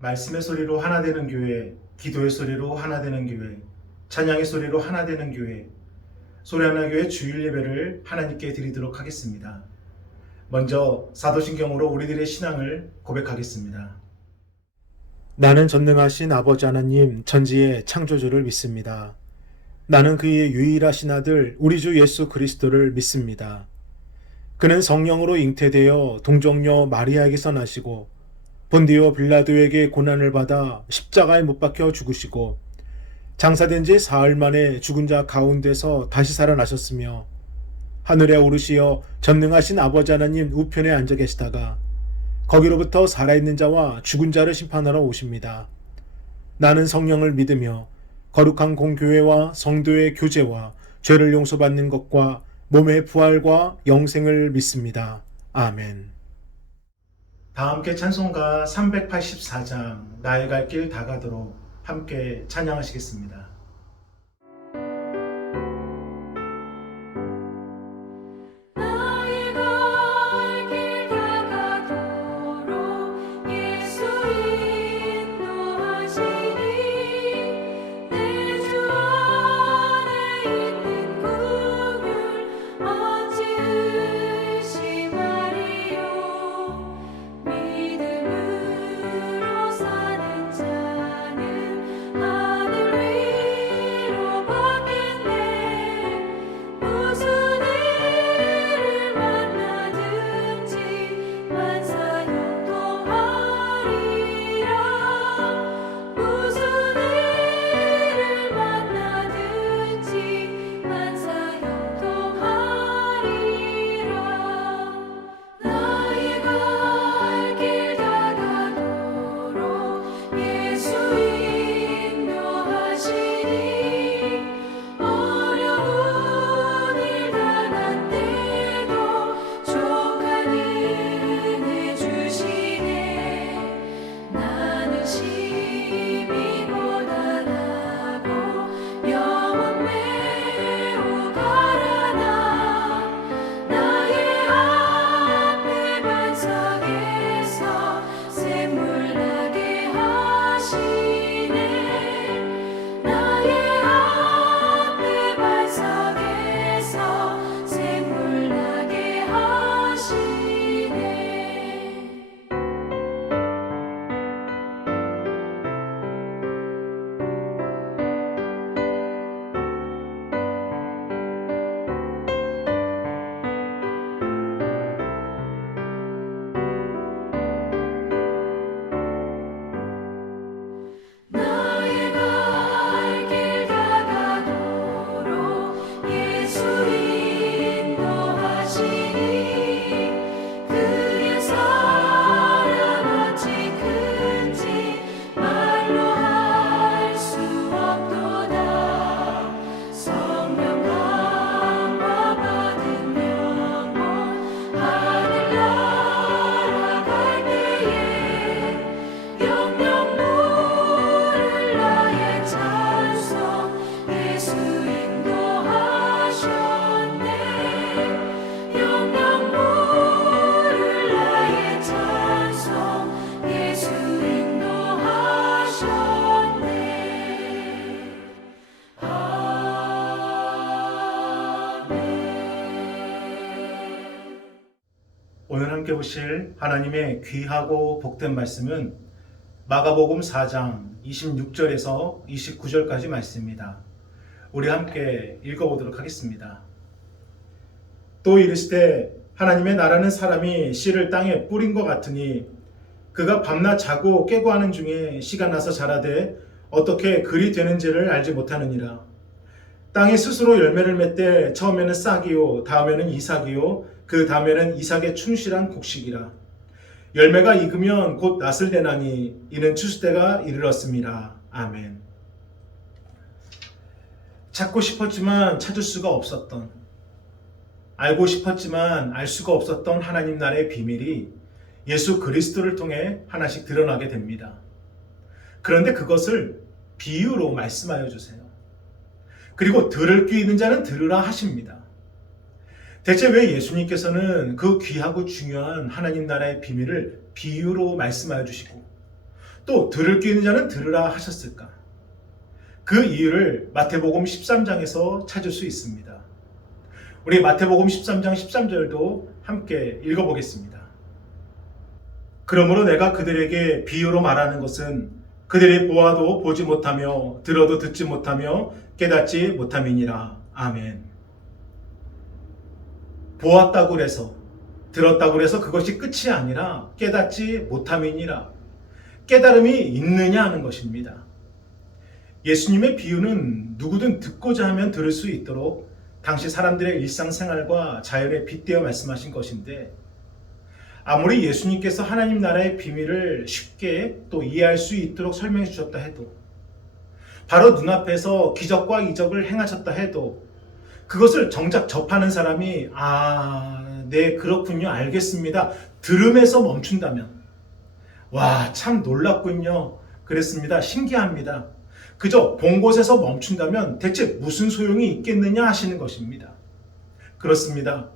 말씀의 소리로 하나 되는 교회, 기도의 소리로 하나 되는 교회, 찬양의 소리로 하나 되는 교회, 소리하나교회 주일 예배를 하나님께 드리도록 하겠습니다. 먼저 사도신경으로 우리들의 신앙을 고백하겠습니다. 나는 전능하신 아버지 하나님 천지의 창조주를 믿습니다. 나는 그의 유일하신 아들 우리 주 예수 그리스도를 믿습니다. 그는 성령으로 잉태되어 동정녀 마리아에게서 나시고 본디오 빌라도에게 고난을 받아 십자가에 못 박혀 죽으시고 장사된 지 사흘 만에 죽은 자 가운데서 다시 살아나셨으며 하늘에 오르시어 전능하신 아버지 하나님 우편에 앉아 계시다가 거기로부터 살아있는 자와 죽은 자를 심판하러 오십니다. 나는 성령을 믿으며 거룩한 공교회와 성도의 교제와 죄를 용서받는 것과 몸의 부활과 영생을 믿습니다. 아멘. 다 함께 찬송가 384장 나의 갈 길 다가도록 함께 찬양하시겠습니다. 오늘 함께 보실 하나님의 귀하고 복된 말씀은 마가복음 4장 26절에서 29절까지 말씀입니다. 우리 함께 읽어보도록 하겠습니다. 또 이르시되 하나님의 나라는 사람이 씨를 땅에 뿌린 것 같으니 그가 밤낮 자고 깨고 하는 중에 씨가 나서 자라되 어떻게 그리 되는지를 알지 못하느니라. 땅이 스스로 열매를 맺되 처음에는 싹이요 다음에는 이삭이요 그 다음에는 이삭의 충실한 곡식이라. 열매가 익으면 곧 낫을 내나니 이는 추수 때가 이르렀습니다. 아멘. 찾고 싶었지만 찾을 수가 없었던, 알고 싶었지만 알 수가 없었던 하나님 나라의 비밀이 예수 그리스도를 통해 하나씩 드러나게 됩니다. 그런데 그것을 비유로 말씀하여 주세요. 그리고 들을 귀 있는 자는 들으라 하십니다. 대체 왜 예수님께서는 그 귀하고 중요한 하나님 나라의 비밀을 비유로 말씀하여 주시고 또 들을 귀 있는 자는 들으라 하셨을까? 그 이유를 마태복음 13장에서 찾을 수 있습니다. 우리 마태복음 13장 13절도 함께 읽어보겠습니다. 그러므로 내가 그들에게 비유로 말하는 것은 그들이 보아도 보지 못하며 들어도 듣지 못하며 깨닫지 못함이니라. 아멘. 보았다고 그래서 들었다고 그래서 그것이 끝이 아니라 깨닫지 못함이니라. 깨달음이 있느냐 하는 것입니다. 예수님의 비유는 누구든 듣고자 하면 들을 수 있도록 당시 사람들의 일상생활과 자연에 빗대어 말씀하신 것인데, 아무리 예수님께서 하나님 나라의 비밀을 쉽게 또 이해할 수 있도록 설명해 주셨다 해도, 바로 눈앞에서 기적과 이적을 행하셨다 해도, 그것을 정작 접하는 사람이 네 그렇군요 알겠습니다 들음에서 멈춘다면, 와 참 놀랍군요 그랬습니다 신기합니다, 그저 본 곳에서 멈춘다면 대체 무슨 소용이 있겠느냐 하시는 것입니다. 그렇습니다.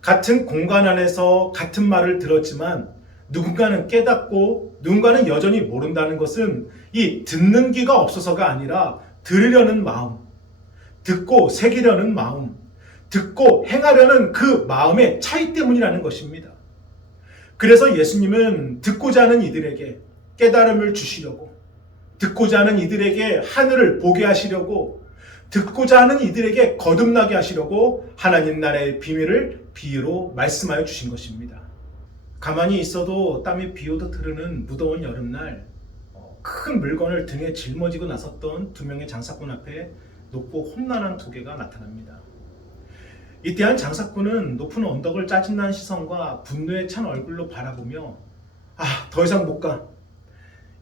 같은 공간 안에서 같은 말을 들었지만 누군가는 깨닫고 누군가는 여전히 모른다는 것은 이 듣는 귀가 없어서가 아니라 들으려는 마음, 듣고 새기려는 마음, 듣고 행하려는 그 마음의 차이 때문이라는 것입니다. 그래서 예수님은 듣고자 하는 이들에게 깨달음을 주시려고, 듣고자 하는 이들에게 하늘을 보게 하시려고, 듣고자 하는 이들에게 거듭나게 하시려고 하나님 나라의 비밀을 비유로 말씀하여 주신 것입니다. 가만히 있어도 땀이 비오듯 흐르는 무더운 여름날, 큰 물건을 등에 짊어지고 나섰던 두 명의 장사꾼 앞에 높고 험난한 두 개가 나타납니다. 이때 한 장사꾼은 높은 언덕을 짜증난 시선과 분노에 찬 얼굴로 바라보며 더 이상 못 가.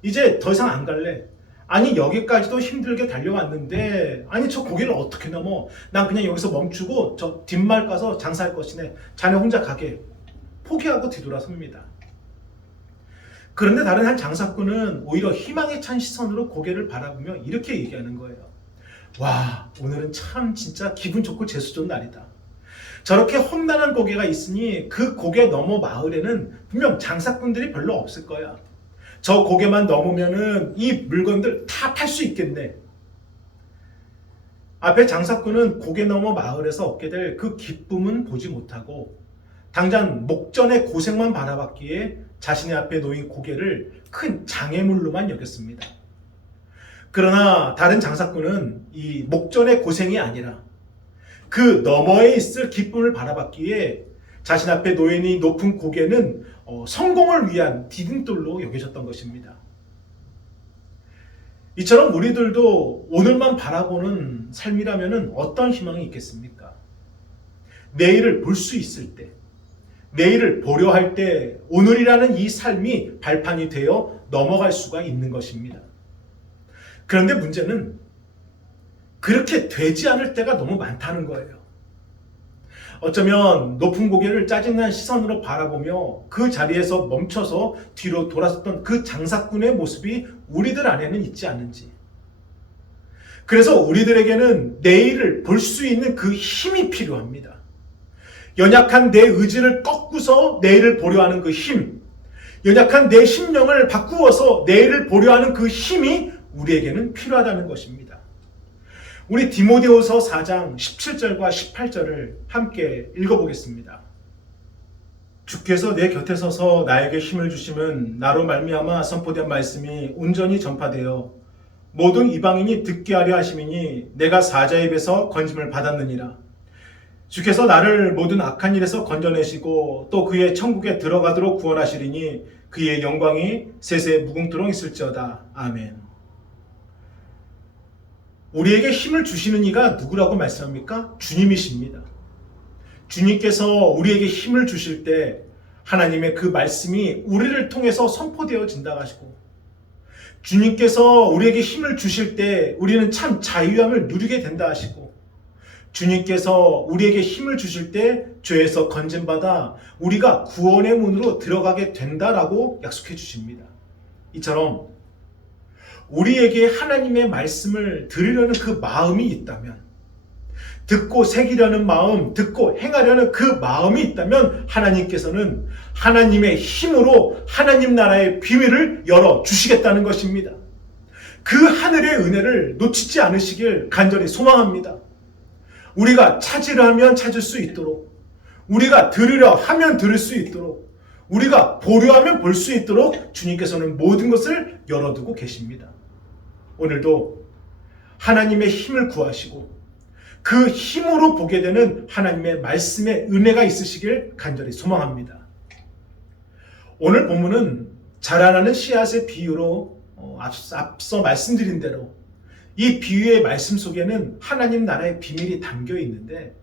이제 더 이상 안 갈래. 아니 여기까지도 힘들게 달려왔는데 저 고개를 어떻게 넘어. 난 그냥 여기서 멈추고 저 뒷마을 가서 장사할 것이네. 자네 혼자 가게. 포기하고 뒤돌아섭니다. 그런데 다른 한 장사꾼은 오히려 희망에 찬 시선으로 고개를 바라보며 이렇게 얘기하는 거예요. 와, 오늘은 참 진짜 기분 좋고 재수 좋은 날이다. 저렇게 험난한 고개가 있으니 그 고개 너머 마을에는 분명 장사꾼들이 별로 없을 거야. 저 고개만 넘으면은 이 물건들 다 팔 수 있겠네. 앞에 장사꾼은 고개 넘어 마을에서 얻게 될 그 기쁨은 보지 못하고 당장 목전의 고생만 바라봤기에 자신의 앞에 놓인 고개를 큰 장애물로만 여겼습니다. 그러나 다른 장사꾼은 이 목전의 고생이 아니라 그 너머에 있을 기쁨을 바라봤기에 자신 앞에 놓인 이 높은 고개는 성공을 위한 디딤돌로 여겨졌던 것입니다. 이처럼 우리들도 오늘만 바라보는 삶이라면 어떤 희망이 있겠습니까? 내일을 볼 수 있을 때, 내일을 보려 할 때 오늘이라는 이 삶이 발판이 되어 넘어갈 수가 있는 것입니다. 그런데 문제는 그렇게 되지 않을 때가 너무 많다는 거예요. 어쩌면 높은 고개를 짜증난 시선으로 바라보며 그 자리에서 멈춰서 뒤로 돌아섰던 그 장사꾼의 모습이 우리들 안에는 있지 않은지. 그래서 우리들에게는 내일을 볼 수 있는 그 힘이 필요합니다. 연약한 내 의지를 꺾고서 내일을 보려 하는 그 힘, 연약한 내 심령을 바꾸어서 내일을 보려 하는 그 힘이 우리에게는 필요하다는 것입니다. 우리 디모데후서 4장 17절과 18절을 함께 읽어보겠습니다. 주께서 내 곁에 서서 나에게 힘을 주심은 나로 말미암아 선포된 말씀이 온전히 전파되어 모든 이방인이 듣게 하려 하심이니 내가 사자의 입에서 건짐을 받았느니라. 주께서 나를 모든 악한 일에서 건져내시고 또 그의 천국에 들어가도록 구원하시리니 그의 영광이 세세 무궁토록 있을지어다. 아멘. 우리에게 힘을 주시는 이가 누구라고 말씀합니까? 주님이십니다. 주님께서 우리에게 힘을 주실 때 하나님의 그 말씀이 우리를 통해서 선포되어진다 하시고, 주님께서 우리에게 힘을 주실 때 우리는 참 자유함을 누리게 된다 하시고, 주님께서 우리에게 힘을 주실 때 죄에서 건진받아 우리가 구원의 문으로 들어가게 된다라고 약속해 주십니다. 이처럼 우리에게 하나님의 말씀을 들으려는 그 마음이 있다면, 듣고 새기려는 마음, 듣고 행하려는 그 마음이 있다면 하나님께서는 하나님의 힘으로 하나님 나라의 비밀을 열어주시겠다는 것입니다. 그 하늘의 은혜를 놓치지 않으시길 간절히 소망합니다. 우리가 찾으려 하면 찾을 수 있도록, 우리가 들으려 하면 들을 수 있도록, 우리가 보려 하면 볼 수 있도록 주님께서는 모든 것을 열어두고 계십니다. 오늘도 하나님의 힘을 구하시고 그 힘으로 보게 되는 하나님의 말씀의 은혜가 있으시길 간절히 소망합니다. 오늘 본문은 자라나는 씨앗의 비유로 앞서 말씀드린 대로 이 비유의 말씀 속에는 하나님 나라의 비밀이 담겨 있는데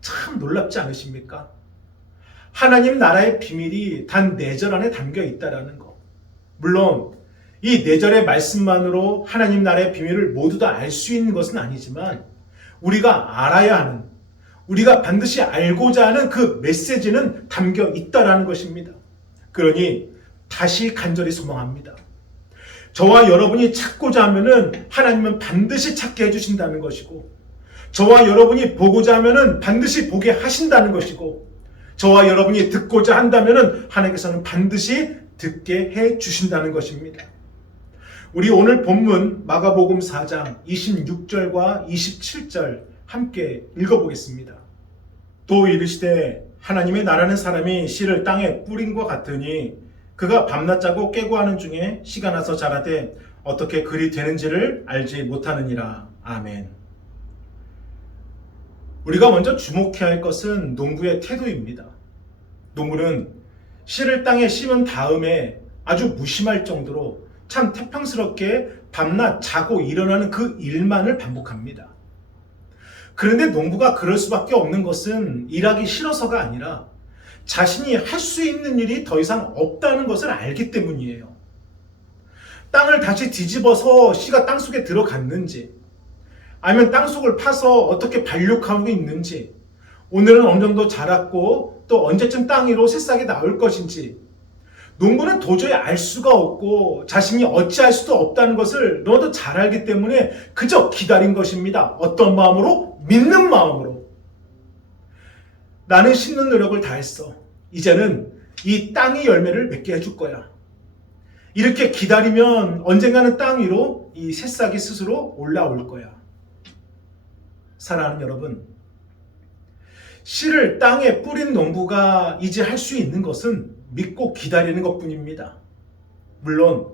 참 놀랍지 않으십니까? 하나님 나라의 비밀이 단 4절 안에 담겨 있다라는 것. 물론 이 4절의 말씀만으로 하나님 나라의 비밀을 모두 다 알 수 있는 것은 아니지만 우리가 알아야 하는, 우리가 반드시 알고자 하는 그 메시지는 담겨 있다라는 것입니다. 그러니 다시 간절히 소망합니다. 저와 여러분이 찾고자 하면은 하나님은 반드시 찾게 해주신다는 것이고, 저와 여러분이 보고자 하면은 반드시 보게 하신다는 것이고, 저와 여러분이 듣고자 한다면은 하나님께서는 반드시 듣게 해주신다는 것입니다. 우리 오늘 본문 마가복음 4장 26절과 27절 함께 읽어보겠습니다. 또 이르시되 하나님의 나라는 사람이 씨를 땅에 뿌린 것 같으니 그가 밤낮 자고 깨고 하는 중에 씨가 나서 자라되 어떻게 그리 되는지를 알지 못하느니라. 아멘. 우리가 먼저 주목해야 할 것은 농부의 태도입니다. 농부는 씨를 땅에 심은 다음에 아주 무심할 정도로 참 태평스럽게 밤낮 자고 일어나는 그 일만을 반복합니다. 그런데 농부가 그럴 수밖에 없는 것은 일하기 싫어서가 아니라 자신이 할 수 있는 일이 더 이상 없다는 것을 알기 때문이에요. 땅을 다시 뒤집어서 씨가 땅속에 들어갔는지, 아니면 땅속을 파서 어떻게 발육하고 있는지, 오늘은 어느 정도 자랐고 또 언제쯤 땅 위로 새싹이 나올 것인지 농부는 도저히 알 수가 없고 자신이 어찌할 수도 없다는 것을 너도 잘 알기 때문에 그저 기다린 것입니다. 어떤 마음으로? 믿는 마음으로. 나는 심는 노력을 다했어. 이제는 이 땅이 열매를 맺게 해줄 거야. 이렇게 기다리면 언젠가는 땅 위로 이 새싹이 스스로 올라올 거야. 사랑하는 여러분, 씨를 땅에 뿌린 농부가 이제 할 수 있는 것은 믿고 기다리는 것뿐입니다. 물론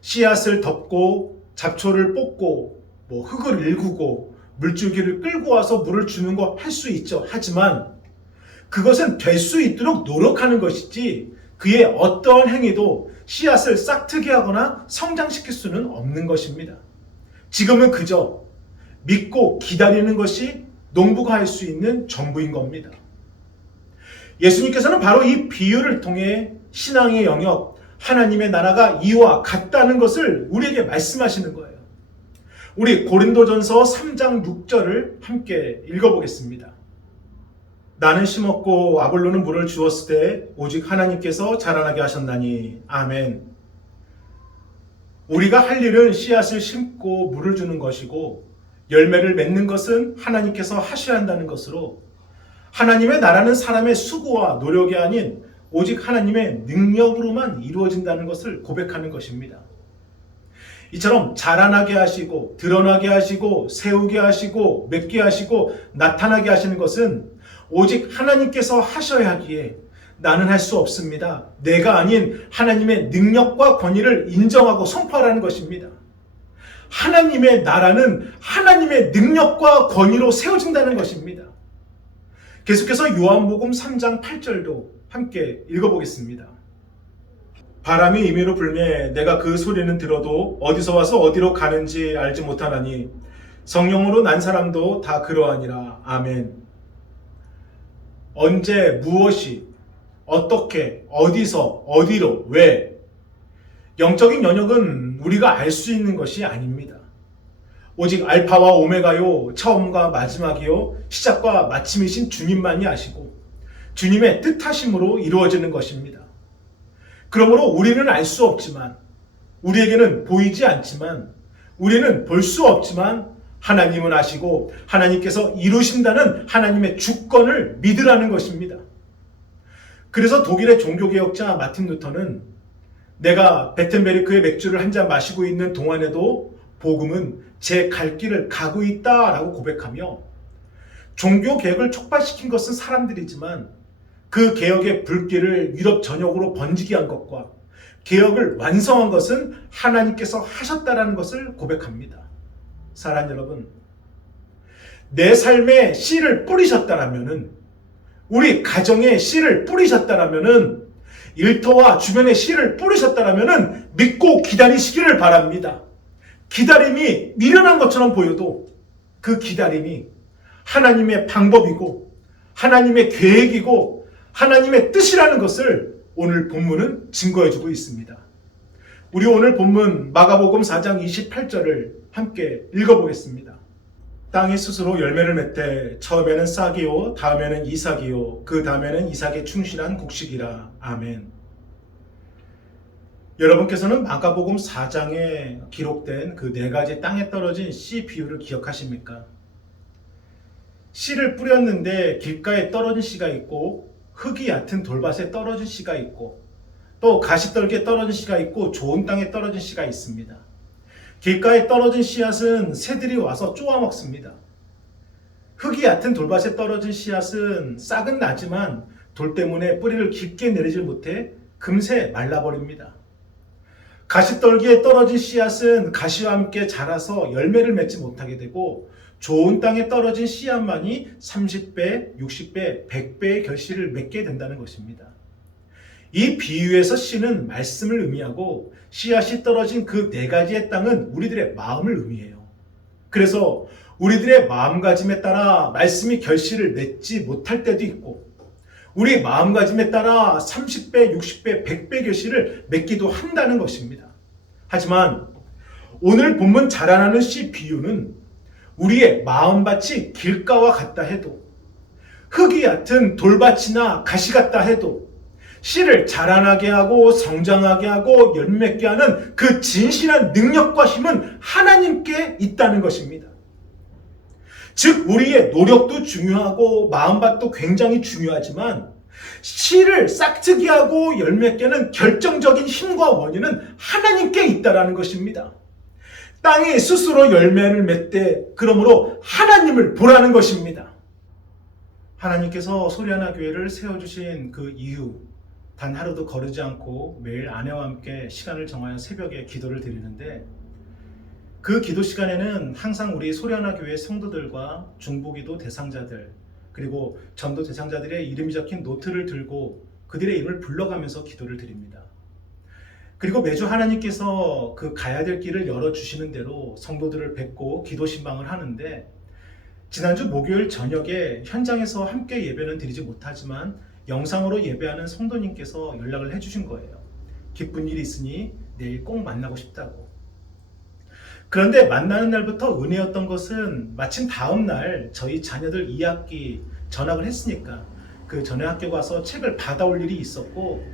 씨앗을 덮고 잡초를 뽑고 흙을 일구고 물줄기를 끌고 와서 물을 주는 거 할 수 있죠. 하지만 그것은 될 수 있도록 노력하는 것이지 그의 어떠한 행위도 씨앗을 싹트게 하거나 성장시킬 수는 없는 것입니다. 지금은 그저 믿고 기다리는 것이 농부가 할 수 있는 전부인 겁니다. 예수님께서는 바로 이 비유를 통해 신앙의 영역, 하나님의 나라가 이와 같다는 것을 우리에게 말씀하시는 거예요. 우리 고린도전서 3장 6절을 함께 읽어보겠습니다. 나는 심었고 아볼로는 물을 주었을 때 오직 하나님께서 자라나게 하셨나니. 아멘. 우리가 할 일은 씨앗을 심고 물을 주는 것이고 열매를 맺는 것은 하나님께서 하셔야 한다는 것으로 하나님의 나라는 사람의 수고와 노력이 아닌 오직 하나님의 능력으로만 이루어진다는 것을 고백하는 것입니다. 이처럼 자라나게 하시고 드러나게 하시고 세우게 하시고 맺게 하시고 나타나게 하시는 것은 오직 하나님께서 하셔야 하기에 나는 할 수 없습니다. 내가 아닌 하나님의 능력과 권위를 인정하고 선포하라는 것입니다. 하나님의 나라는 하나님의 능력과 권위로 세워진다는 것입니다. 계속해서 요한복음 3장 8절도 함께 읽어보겠습니다. 바람이 임의로 불매 내가 그 소리는 들어도 어디서 와서 어디로 가는지 알지 못하나니 성령으로 난 사람도 다 그러하니라. 아멘. 언제 무엇이 어떻게 어디서 어디로 왜 영적인 영역은 우리가 알 수 있는 것이 아닙니다. 오직 알파와 오메가요 처음과 마지막이요 시작과 마침이신 주님만이 아시고 주님의 뜻하심으로 이루어지는 것입니다. 그러므로 우리는 알 수 없지만 우리에게는 보이지 않지만 우리는 볼 수 없지만 하나님은 아시고 하나님께서 이루신다는 하나님의 주권을 믿으라는 것입니다. 그래서 독일의 종교개혁자 마틴 루터는 내가 베텐베르크의 맥주를 한 잔 마시고 있는 동안에도 복음은 제 갈 길을 가고 있다라고 고백하며 종교개혁을 촉발시킨 것은 사람들이지만 그 개혁의 불길을 유럽 전역으로 번지게 한 것과 개혁을 완성한 것은 하나님께서 하셨다라는 것을 고백합니다. 사랑하는 여러분, 내 삶에 씨를 뿌리셨다라면은, 우리 가정에 씨를 뿌리셨다라면은, 일터와 주변에 씨를 뿌리셨다라면은 믿고 기다리시기를 바랍니다. 기다림이 미련한 것처럼 보여도 그 기다림이 하나님의 방법이고 하나님의 계획이고 하나님의 뜻이라는 것을 오늘 본문은 증거해주고 있습니다. 우리 오늘 본문 마가복음 4장 28절을 함께 읽어보겠습니다. 땅이 스스로 열매를 맺되 처음에는 싹이요 다음에는 이삭이요 그 다음에는 이삭의 충실한 곡식이라. 아멘. 여러분께서는 마가복음 4장에 기록된 그 4가지 땅에 떨어진 씨 비유를 기억하십니까? 씨를 뿌렸는데 길가에 떨어진 씨가 있고 흙이 얕은 돌밭에 떨어진 씨가 있고 또 가시떨기에 떨어진 씨가 있고 좋은 땅에 떨어진 씨가 있습니다. 길가에 떨어진 씨앗은 새들이 와서 쪼아먹습니다. 흙이 얕은 돌밭에 떨어진 씨앗은 싹은 나지만 돌 때문에 뿌리를 깊게 내리지 못해 금세 말라버립니다. 가시떨기에 떨어진 씨앗은 가시와 함께 자라서 열매를 맺지 못하게 되고 좋은 땅에 떨어진 씨앗만이 30배, 60배, 100배의 결실을 맺게 된다는 것입니다. 이 비유에서 씨는 말씀을 의미하고 씨앗이 떨어진 그 4가지의 땅은 우리들의 마음을 의미해요. 그래서 우리들의 마음가짐에 따라 말씀이 결실을 맺지 못할 때도 있고 우리 마음가짐에 따라 30배, 60배, 100배 결실을 맺기도 한다는 것입니다. 하지만 오늘 본문 자라나는 씨 비유는 우리의 마음밭이 길가와 같다 해도 흙이 얕은 돌밭이나 가시 같다 해도 씨를 자라나게 하고 성장하게 하고 열맺게 하는 그 진실한 능력과 힘은 하나님께 있다는 것입니다. 즉 우리의 노력도 중요하고 마음밭도 굉장히 중요하지만 씨를 싹트게 하고 열맺게 하는 결정적인 힘과 원인은 하나님께 있다는 것입니다. 땅이 스스로 열매를 맺되 그러므로 하나님을 보라는 것입니다. 하나님께서 소리하나 교회를 세워주신 그 이유, 단 하루도 거르지 않고 매일 아내와 함께 시간을 정하여 새벽에 기도를 드리는데 그 기도 시간에는 항상 우리 소리하나 교회 성도들과 중보기도 대상자들 그리고 전도 대상자들의 이름이 적힌 노트를 들고 그들의 이름을 불러가면서 기도를 드립니다. 그리고 매주 하나님께서 그 가야 될 길을 열어주시는 대로 성도들을 뵙고 기도 신방을 하는데 지난주 목요일 저녁에 현장에서 함께 예배는 드리지 못하지만 영상으로 예배하는 성도님께서 연락을 해주신 거예요. 기쁜 일이 있으니 내일 꼭 만나고 싶다고. 그런데 만나는 날부터 은혜였던 것은 마침 다음 날 저희 자녀들 2학기 전학을 했으니까 그 전에 학교 가서 책을 받아올 일이 있었고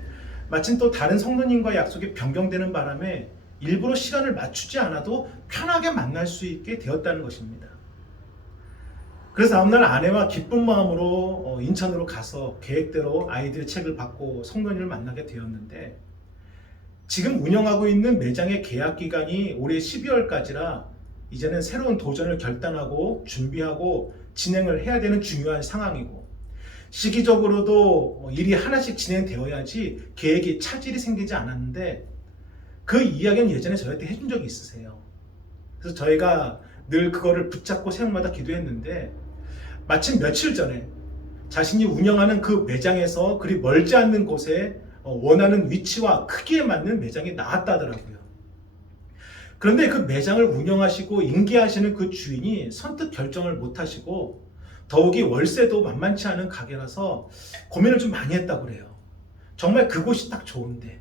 마침 또 다른 성도님과 약속이 변경되는 바람에 일부러 시간을 맞추지 않아도 편하게 만날 수 있게 되었다는 것입니다. 그래서 다음날 아내와 기쁜 마음으로 인천으로 가서 계획대로 아이들의 책을 받고 성도님을 만나게 되었는데 지금 운영하고 있는 매장의 계약 기간이 올해 12월까지라 이제는 새로운 도전을 결단하고 준비하고 진행을 해야 되는 중요한 상황이고 시기적으로도 일이 하나씩 진행되어야지 계획이 차질이 생기지 않았는데 그 이야기는 예전에 저희한테 해준 적이 있으세요. 그래서 저희가 늘 그거를 붙잡고 새벽마다 기도했는데 마침 며칠 전에 자신이 운영하는 그 매장에서 그리 멀지 않는 곳에 원하는 위치와 크기에 맞는 매장이 나왔다더라고요. 그런데 그 매장을 운영하시고 인계하시는 그 주인이 선뜻 결정을 못하시고 더욱이 월세도 만만치 않은 가게라서 고민을 좀 많이 했다고 그래요. 정말 그곳이 딱 좋은데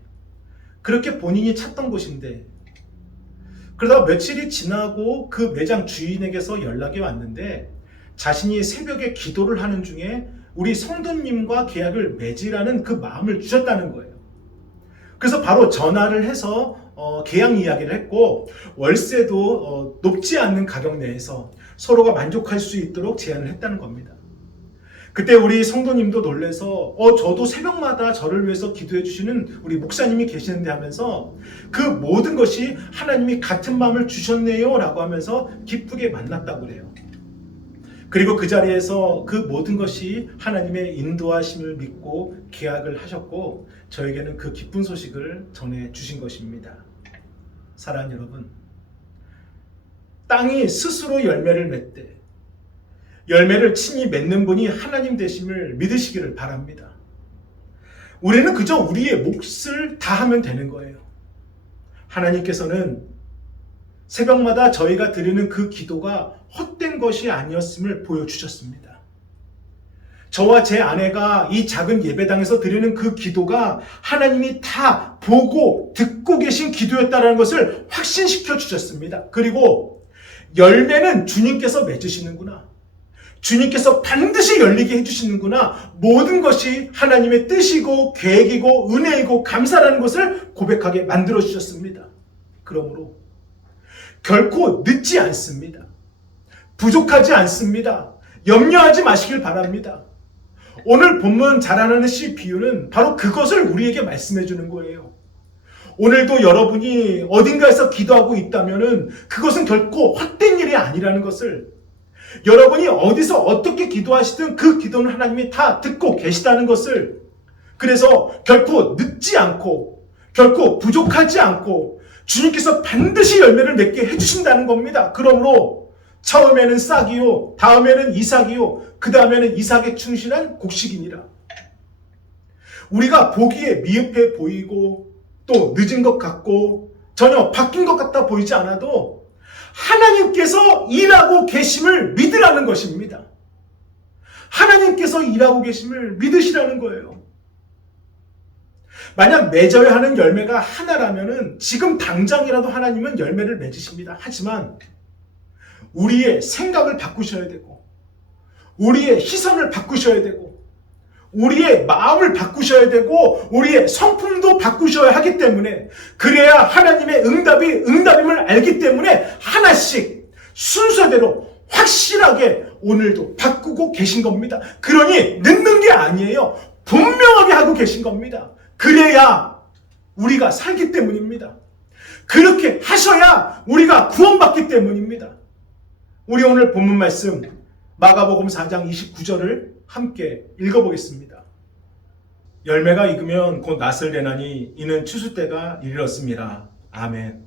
그렇게 본인이 찾던 곳인데 그러다가 며칠이 지나고 그 매장 주인에게서 연락이 왔는데 자신이 새벽에 기도를 하는 중에 우리 성도님과 계약을 맺으라는 그 마음을 주셨다는 거예요. 그래서 바로 전화를 해서 계약 이야기를 했고 월세도 높지 않는 가격 내에서 서로가 만족할 수 있도록 제안을 했다는 겁니다. 그때 우리 성도님도 놀래서 저도 새벽마다 저를 위해서 기도해 주시는 우리 목사님이 계시는데 하면서 그 모든 것이 하나님이 같은 마음을 주셨네요 라고 하면서 기쁘게 만났다고 그래요. 그리고 그 자리에서 그 모든 것이 하나님의 인도하심을 믿고 계약을 하셨고 저에게는 그 기쁜 소식을 전해 주신 것입니다. 사랑하는 여러분, 땅이 스스로 열매를 맺되 열매를 친히 맺는 분이 하나님 되심을 믿으시기를 바랍니다. 우리는 그저 우리의 몫을 다하면 되는 거예요. 하나님께서는 새벽마다 저희가 드리는 그 기도가 헛된 것이 아니었음을 보여주셨습니다. 저와 제 아내가 이 작은 예배당에서 드리는 그 기도가 하나님이 다 보고 듣고 계신 기도였다는 것을 확신시켜 주셨습니다. 그리고 열매는 주님께서 맺으시는구나. 주님께서 반드시 열리게 해주시는구나. 모든 것이 하나님의 뜻이고 계획이고 은혜이고 감사라는 것을 고백하게 만들어 주셨습니다. 그러므로 결코 늦지 않습니다. 부족하지 않습니다. 염려하지 마시길 바랍니다. 오늘 본문 자라나는 씨 비유는 바로 그것을 우리에게 말씀해 주는 거예요. 오늘도 여러분이 어딘가에서 기도하고 있다면 그것은 결코 헛된 일이 아니라는 것을, 여러분이 어디서 어떻게 기도하시든 그 기도는 하나님이 다 듣고 계시다는 것을, 그래서 결코 늦지 않고 결코 부족하지 않고 주님께서 반드시 열매를 맺게 해주신다는 겁니다. 그러므로 처음에는 싹이요, 다음에는 이삭이요, 그 다음에는 이삭에 충실한 곡식이니라. 우리가 보기에 미흡해 보이고 또 늦은 것 같고 전혀 바뀐 것 같아 보이지 않아도 하나님께서 일하고 계심을 믿으라는 것입니다. 하나님께서 일하고 계심을 믿으시라는 거예요. 만약 맺어야 하는 열매가 하나라면 지금 당장이라도 하나님은 열매를 맺으십니다. 하지만 우리의 생각을 바꾸셔야 되고 우리의 시선을 바꾸셔야 되고 우리의 마음을 바꾸셔야 되고 우리의 성품도 바꾸셔야 하기 때문에, 그래야 하나님의 응답임을 알기 때문에 하나씩 순서대로 확실하게 오늘도 바꾸고 계신 겁니다. 그러니 늦는 게 아니에요. 분명하게 하고 계신 겁니다. 그래야 우리가 살기 때문입니다. 그렇게 하셔야 우리가 구원받기 때문입니다. 우리 오늘 본문 말씀 마가복음 4장 29절을 함께 읽어보겠습니다. 열매가 익으면 곧 낫을 내나니 이는 추수 때가 이르렀습니다. 아멘.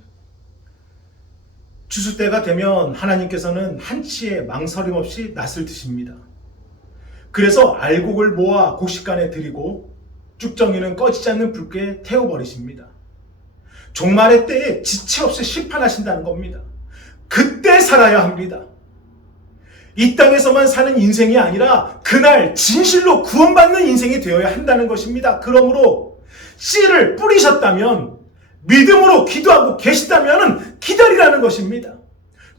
추수 때가 되면 하나님께서는 한치의 망설임 없이 낫을 드십니다. 그래서 알곡을 모아 곡식간에 드리고 쭉정이는 꺼지지 않는 불께 태워버리십니다. 종말의 때에 지체 없이 심판하신다는 겁니다. 그때 살아야 합니다. 이 땅에서만 사는 인생이 아니라 그날 진실로 구원받는 인생이 되어야 한다는 것입니다. 그러므로 씨를 뿌리셨다면, 믿음으로 기도하고 계시다면 기다리라는 것입니다.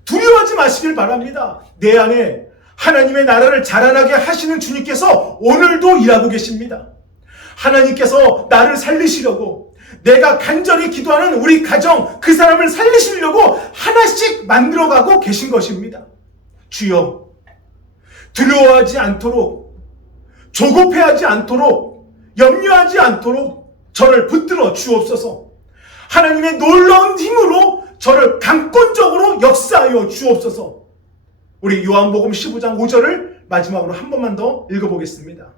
두려워하지 마시길 바랍니다. 내 안에 하나님의 나라를 자라나게 하시는 주님께서 오늘도 일하고 계십니다. 하나님께서 나를 살리시려고, 내가 간절히 기도하는 우리 가정, 그 사람을 살리시려고 하나씩 만들어가고 계신 것입니다. 주여, 두려워하지 않도록, 조급해하지 않도록, 염려하지 않도록 저를 붙들어 주옵소서. 하나님의 놀라운 힘으로 저를 강권적으로 역사하여 주옵소서. 우리 요한복음 15장 5절을 마지막으로 한 번만 더 읽어보겠습니다.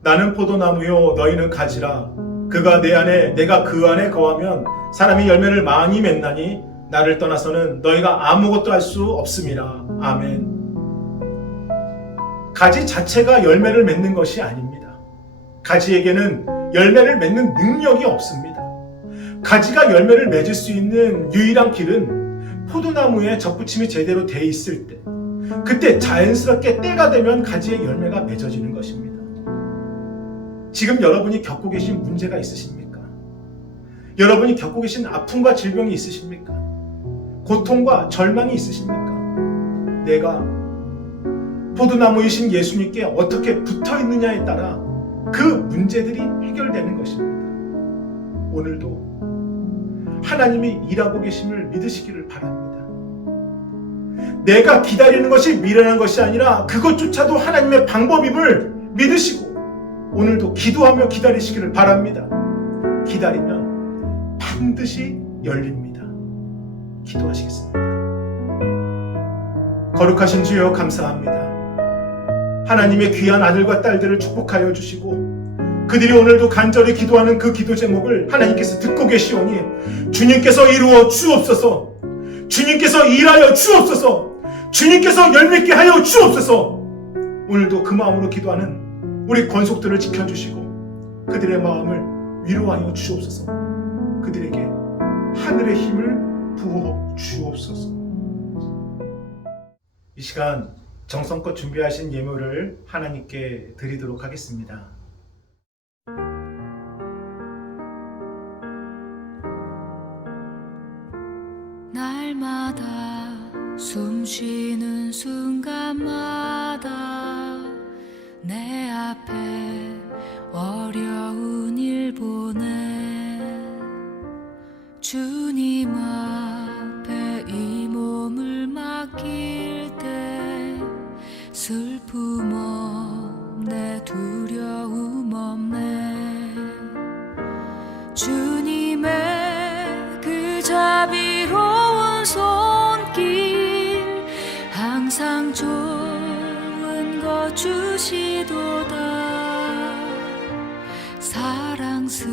나는 포도나무요 너희는 가지라. 그가 내 안에 내가 그 안에 거하면 사람이 열매를 많이 맺나니 나를 떠나서는 너희가 아무것도 할 수 없음이라. 아멘. 가지 자체가 열매를 맺는 것이 아닙니다. 가지에게는 열매를 맺는 능력이 없습니다. 가지가 열매를 맺을 수 있는 유일한 길은 포도나무에 접붙임이 제대로 돼 있을 때, 그때 자연스럽게 때가 되면 가지의 열매가 맺어지는 것입니다. 지금 여러분이 겪고 계신 문제가 있으십니까? 여러분이 겪고 계신 아픔과 질병이 있으십니까? 고통과 절망이 있으십니까? 내가 포도나무이신 예수님께 어떻게 붙어 있느냐에 따라 그 문제들이 해결되는 것입니다. 오늘도 하나님이 일하고 계심을 믿으시기를 바랍니다. 내가 기다리는 것이 미련한 것이 아니라 그것조차도 하나님의 방법임을 믿으시고 오늘도 기도하며 기다리시기를 바랍니다. 기다리면 반드시 열립니다. 기도하시겠습니다. 거룩하신 주여 감사합니다. 하나님의 귀한 아들과 딸들을 축복하여 주시고 그들이 오늘도 간절히 기도하는 그 기도 제목을 하나님께서 듣고 계시오니 주님께서 이루어 주옵소서, 주님께서 일하여 주옵소서, 주님께서 열매있게 하여 주옵소서. 오늘도 그 마음으로 기도하는 우리 권속들을 지켜주시고 그들의 마음을 위로하여 주옵소서. 그들에게 하늘의 힘을 부어 주옵소서. 이 시간 정성껏 준비하신 예물을 하나님께 드리도록 하겠습니다. 날마다 숨쉬는 순간마다 내 앞에 어려운 일 보내 주님 앞에 이 몸을 맡길 때 슬픔 없네 두려움 없네 주님의 그 자비로운 손길 항상 좋은 것 주시도다 사랑스레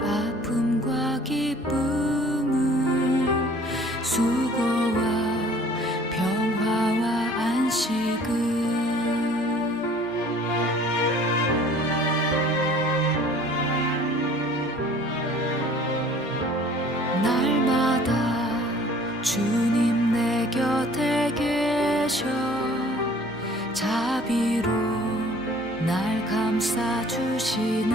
아픔과 기쁨을 수고와 평화와 안식을 날마다 주님 내 곁에 계셔 자비로 날 감싸주시네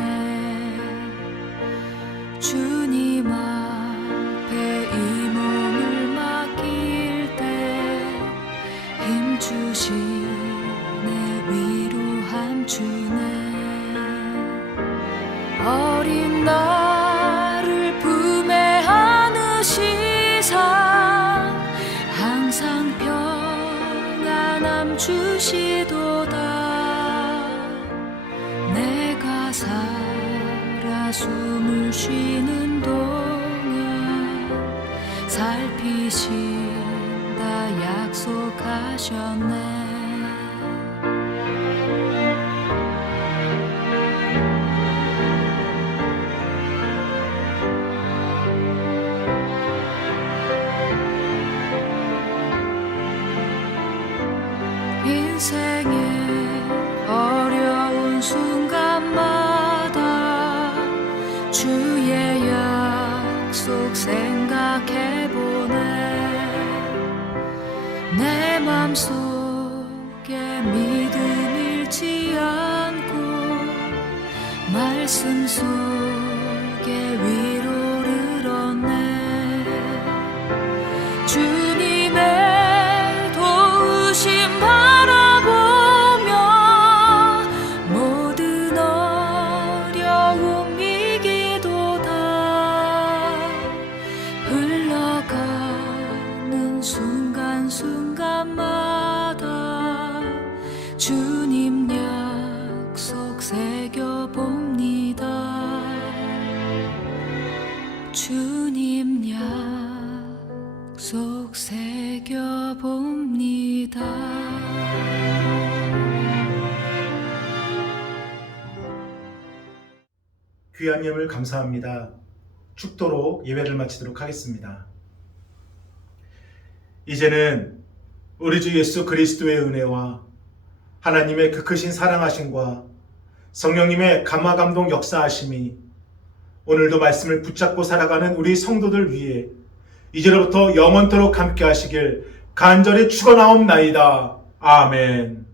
주님 앞에 이 몸을 맡길 때 힘주시네 위로함 주네 어린 나를 품에 안으시사 항상 평안함 주시도다 내가 살아 숨을 쉬는 동안 살피신다 약속하셨네 인생의 어려운 순간마다 주의 약속 생각해보네 내 맘속에 믿음 잃지 않고 말씀 속에 위로를 얻네 주님의 도우심 바라보며 모든 어려움 이기도다 흘러가는 순간순간마다 주님 약속 새겨봅니다 주님 약속 새겨봅니다 귀한 예물 감사합니다. 축도로 예배를 마치도록 하겠습니다. 이제는 우리 주 예수 그리스도의 은혜와 하나님의 그 크신 사랑하심과 성령님의 감화감동 역사하심이 오늘도 말씀을 붙잡고 살아가는 우리 성도들 위해 이제로부터 영원토록 함께 하시길 간절히 축원하옵나이다. 아멘.